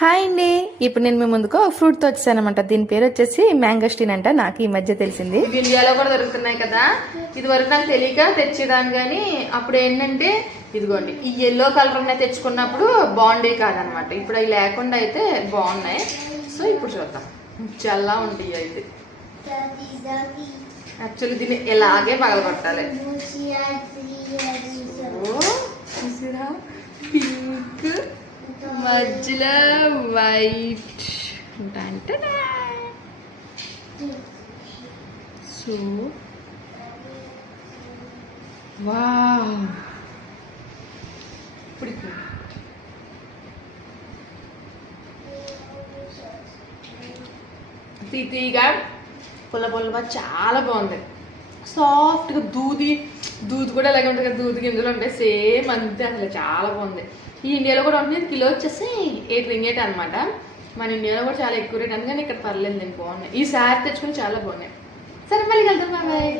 Hi అండి. ఇప్పుడు నేను మీ ముందుకు ఫ్రూట్తో వచ్చానమాట. దీని పేరు వచ్చేసి మ్యాంగోస్టీన్ అంట. నాకు ఈ మధ్య తెలిసింది. ఇవి ఇండియాలో కూడా దొరుకుతున్నాయి కదా. ఇది వరకు నాకు తెలియక తెచ్చేదాన్ని, కానీ అప్పుడు ఏంటంటే ఇదిగోండి ఈ ఎల్లో కలర్ ఉన్నాయి తెచ్చుకున్నప్పుడు బాగుండే కాదనమాట. ఇప్పుడు అవి లేకుండా అయితే బాగున్నాయి. సో ఇప్పుడు చూద్దాం చాలా ఉంటాయి అయితే. యాక్చువల్లీ దీన్ని ఎలాగే పగలగొట్టాలి. పింక్ మధ్యలో వైట్ అంటే సో వావ్. ఇప్పుడు తీగా పుల్ల పుల్లగా చాలా బాగుంది. సాఫ్ట్గా దూది కూడా అలాగే ఉంటుంది కదా. దూది గింజలు ఉంటాయి సేమ్ అంతే. అసలు చాలా బాగుంది. ఈ ఇండియాలో కూడా ఉంటుంది. కిలో వచ్చేసి 8 రింగేట్ అనమాట. మన ఇండియాలో కూడా చాలా ఎక్కువ రేట్ అందుకని ఇక్కడ పర్లేదు. నేను బాగున్నాయి. ఈ సారీ తెచ్చుకుని చాలా బాగున్నాయి. సరే మళ్ళీ వెళ్తాం బాబాయ్.